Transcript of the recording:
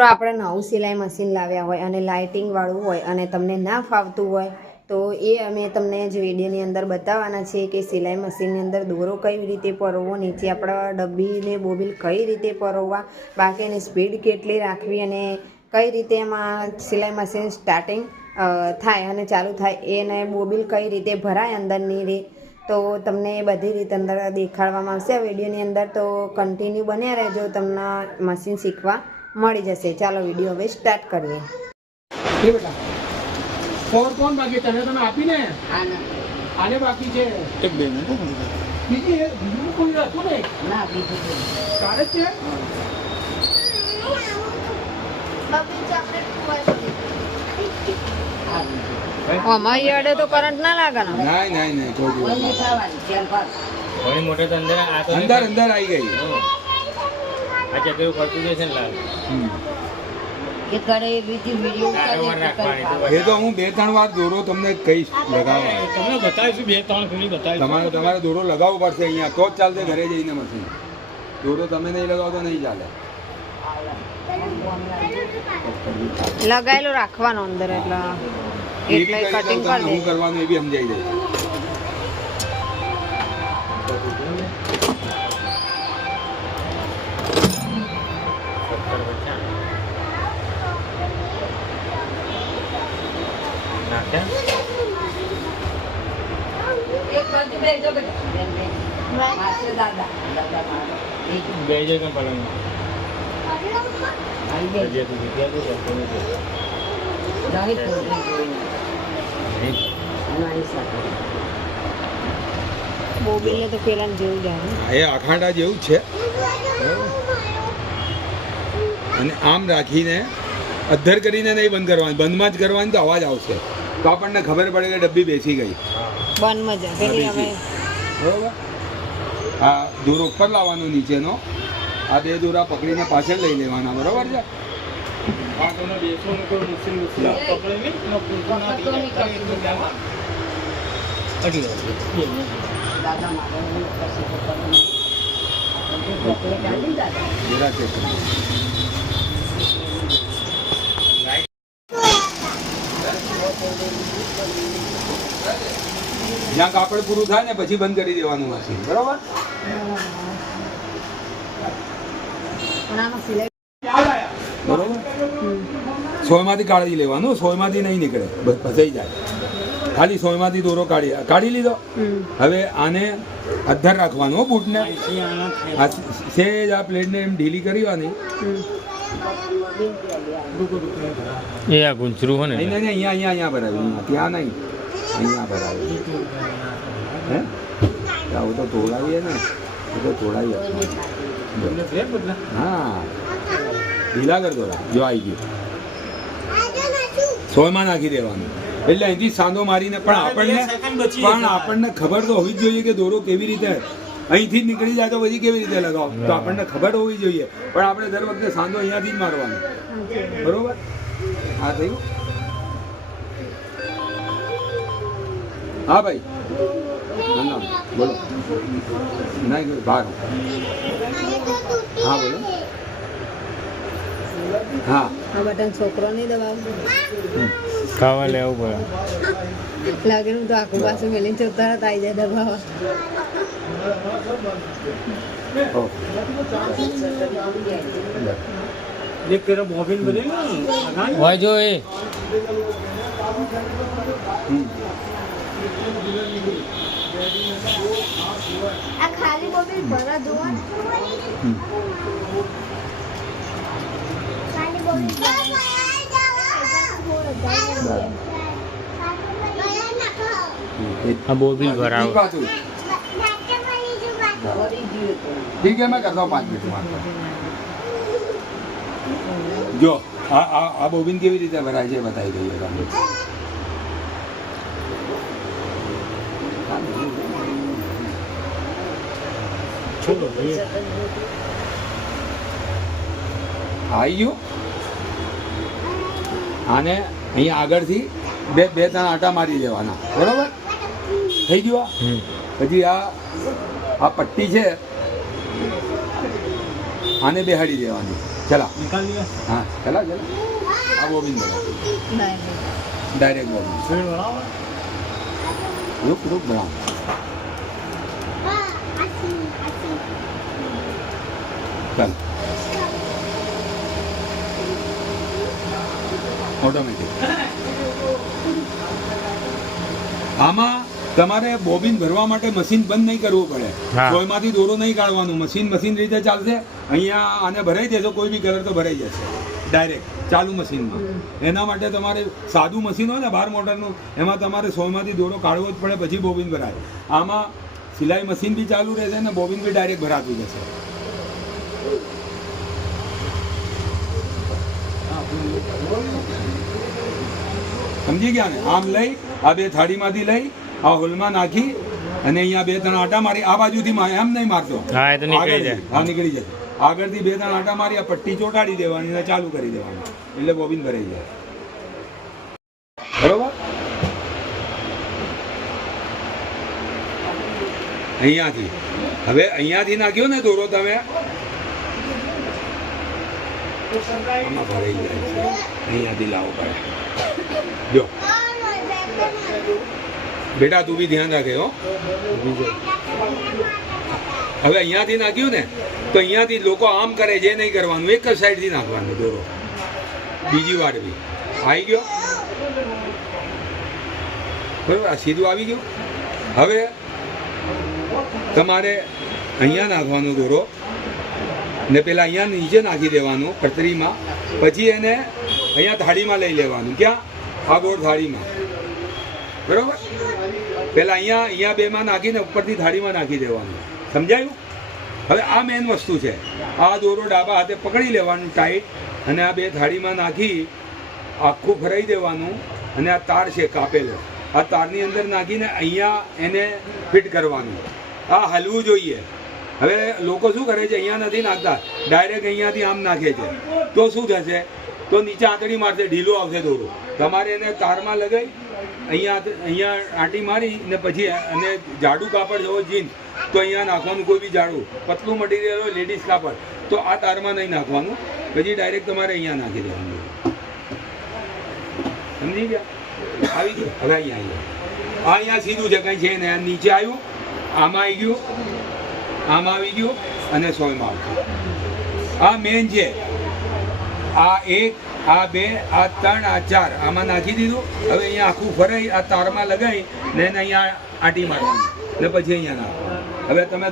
મિત્રો, આપણે નવું સિલાઈ મશીન લાવ્યા હોય અને લાઇટિંગ વાળું હોય અને તમને ના ફાવતું હોય, તો એ અમે તમને જ વિડીયોની અંદર બતાવવાના છીએ કે સિલાઈ મશીનની અંદર દોરો કઈ રીતે પરોવવો નીચે આપણા ડબ્બીને બોબીલ કઈ રીતે પરોવવા, બાકીની સ્પીડ કેટલી રાખવી અને કઈ રીતે એમાં સિલાઈ મશીન સ્ટાર્ટિંગ થાય અને ચાલુ થાય એને બોબીલ કઈ રીતે ભરાય અંદરની રે, તો તમને એ બધી રીતે અંદર દેખાડવામાં આવશે આ વિડીયોની અંદર. તો કન્ટિન્યુ બન્યા રહેજો, તમને મશીન શીખવા. મળી જશે. ચાલો વીડિયો હવે સ્ટાર્ટ કરીએ. એ કોણ બાકી? તને તમે આપીને. આને બાકી છે. એક બે બીજી બીજું કોઈ હતું ને? તારે છે? અમારી અડે તો કરંટ ના લાગે ને. નહીં નહીં નહીં કોઈ દિવસ નહીં. ઘણી મોટો તો અંદર અંદર અંદર આવી ગઈ આ ચક્કર ફરતું જશે ને લાલ? એ તો હું બે ત્રણ વાર દોરો તમને કહીશ લગાવવા. તમને બતાવીશું બે ત્રણ ફેરી બતાવીશું. તમારે તમારે દોરો લગાવવો પડશે અહીંયા. તો જ ચાલશે ઘરે જઈને મશીન. દોરો તમે નહીં લગાવો તો નહીં ચાલે. લગાયેલો રાખવાનો અંદર એટલે. એટલે કરી હું કરવાનું એ બી સમજાઈ દઈશ બે જગ્યા પલંગ જગ્યા તો પેલા જેવું જાય એ અખાંડા જેવું છે. અને આમ રાખીને અધ્ધર કરીને નહીં બંધ કરવાની. બંધમાં જ કરવાની તો અવાજ આવશે. તો આપણને ખબર પડે કે ડબ્બી બેસી ગઈ. બંધ જ. બરોબર? આ દોરો ઉપર લાવવાનો નીચેનો. આ બે દોરા પકડીને પાછળ લઈ લેવાના બરોબર છે? આ તો બેસો ને કોઈ મુશ્કેલ મુશ્કેલ પકડે નહીં એનો પૂંછો ના થઈ જાય. કાપડ પૂરું થાય ને પછી બંધ કરી દેવાનું મશીન બરોબર? સોયમાંથી કાઢી લેવાનું સોયમાંથી નહીં નીકળે બસ ફસાઈ જાય. ખાલી સોયમાંથી દોરો કાઢી કાઢી લીધો? હવે આને અધ્ધર રાખવાનું હો બૂટને. સેજ આ પ્લેટને એમ ઢીલી કરવાની. એ આ ગુંચરું હોય નહીં, અહીંયા અહીંયા અહીંયા ભરાવ્યું ત્યાં નહીં. અહીંયા ભરાવી હે? આવું તો ધોળાવીએ ને એ તો તોડાવીએ હા. ઢીલા કર જો આવી ગયું. સોયમાં નાખી દેવાનું. એટલે અહીંથી સાંધો મારીને પણ આપણને પણ આપણને ખબર તો હોવી જ જોઈએ કે દોરો કેવી રીતે અહીંથી જ નીકળી જાય તો પછી કેવી રીતે લગાવો? તો આપણને ખબર હોવી જોઈએ. પણ આપણે દર વખતે સાંધો અહીંયાથી જ મારવાનો. બરોબર? હા થયું? હા ભાઈ. ના બોલો. નહીં બહાર હા બોલો. હા. આ બટન છોકરો નહીં દબાવ ખાવા લેવું પડે લાગે હું તો આખું પાછું મેલીને ચોથા હાથ આવી જાય દબાવવા ઓ. એક પેલો બોબિન બની ને આ ખાલી બોબી ભરા જોવા હમ. ખાલી બોબી એ- આ બોબીલ ભરાવો ઠીક પાછું. ઠીક है मैं करता हूँ पाँच मिनट में જો આ આ આ બોબિન કેવી રીતે ભરાય છે એ બતાવી દઈએ તમને આવી ગયું? આને અહીંયા આગળથી બે બે ત્રણ આટા મારી દેવાના. બરોબર? થઈ ગયું આ? પછી આ આ પટ્ટી છે આને બેહાડી દેવાની. ચલા. હા ચલા ચલા. આ બોબિન બનાવ ડાયરેક્ટ બોબિન રૂપ રૂક બનાવ ચાલ ઓટોમેટિક આમાં તમારે બોબિન ભરવા માટે મશીન બંધ નહીં કરવું પડે. કોઈમાંથી દોરો નહીં કાઢવાનું. મશીન મશીન રીતે ચાલશે. અહીંયા આને ભરાઈ દેશો કોઈ બી કલર તો ભરાઈ જશે. ડાયરેક્ટ ચાલુ મશીનમાં એના માટે તમારે સાદું મશીન હોય ને બાર મોટરનું એમાં તમારે સોયમાંથી દોરો કાઢવો જ પડે પછી બોબિન ભરાય. આમાં સિલાઈ મશીન બી ચાલુ રહેશે ને બોબિન બી ડાયરેક્ટ ભરાતું જશે. સમજી ગયા ને? આમ લઈ આ બે થાળીમાંથી લઈ આ હોલમાં નાખી અને અહીંયા બે ત્રણ આટા મારી આ બાજુથી એમ નહીં મારતો. હા, એ તો નીકળી જાય. હા નીકળી આગળથી બે ત્રણ આટા મારી આ પટ્ટી ચોટાડી દેવાની અને ચાલુ કરી દેવાની. એટલે બોબિન ભરાઈ જાય. બરોબર? અહીંયાથી. હવે અહીંયાથી નાખ્યો ને દોરો તમે? આમાં ભરાઈ જાય છે અહીંયાથી લાવો પડે જો બેટા તું બી ધ્યાન રાખે હો હવે અહીંયાથી નાખ્યું ને તો અહીંયાથી લોકો આમ કરે જે નહીં કરવાનું એક જ સાઈડથી નાખવાનું દોરો બીજી વાર બી આવી ગયો બરોબર આ સીધું આવી ગયું હવે તમારે અહીંયા નાખવાનો દોરો ને પેલા અહીંયા નીચે નાખી દેવાનું કતરીમાં પછી એને અહીંયા થાળીમાં લઈ લેવાનું. ક્યાં? આ ગોળ થાળીમાં. બરોબર? પેલા અહીંયા અહીંયા બેમાં નાખીને ઉપરથી થાળીમાં નાખી દેવાનું. સમજાયું? હવે આ મેન વસ્તુ છે. આ દોરો ડાબા હાથે પકડી લેવાનું ટાઈટ અને આ બે થાળીમાં નાખી આખું ફરાઈ દેવાનું અને આ તાર છે કાપેલો. આ તારની અંદર નાખીને અહીંયા એને ફિટ કરવાનું. આ હલવું જોઈએ. હવે લોકો શું કરે છે? અહીંયા નથી નાખતા. ડાયરેક્ટ અહીંયાથી આમ નાખે છે. તો શું થશે? તો નીચે આંતળી મારશે, ઢીલો આવશે દોરું. તમારે એને તારમાં લગાવી, અહીંયા અહીંયા આંટી મારી ને પછી અને જાડું કાપડ જવો જીન્સ તો અહીંયા નાખવાનું કોઈ બી જાડું. પતલું મટીરિયલ હોય લેડીઝ કાપડ. તો આ તારમાં નહીં નાખવાનું. પછી ડાયરેક્ટ તમારે અહીંયા નાખી દેવાનું. સમજી ગયા? આવી ગયું? હવે અહીંયા આવી આ અહીંયા સીધું છે, કંઈ છે ને નીચે આવ્યું. આમાં આવી ગયું. આમાં આવી ગયું અને સોયમાં આવશે આ મેન છે આ એક, આ બે, આ ત્રણ, આ ચાર, આમાં નાખી દીધું. હવે અહીંયા આખું ફરાઈ આ તારમાં લગાવી ને એને અહીંયા આંટી મારવાની. ને પછી અહીંયા નાખો હવે તમે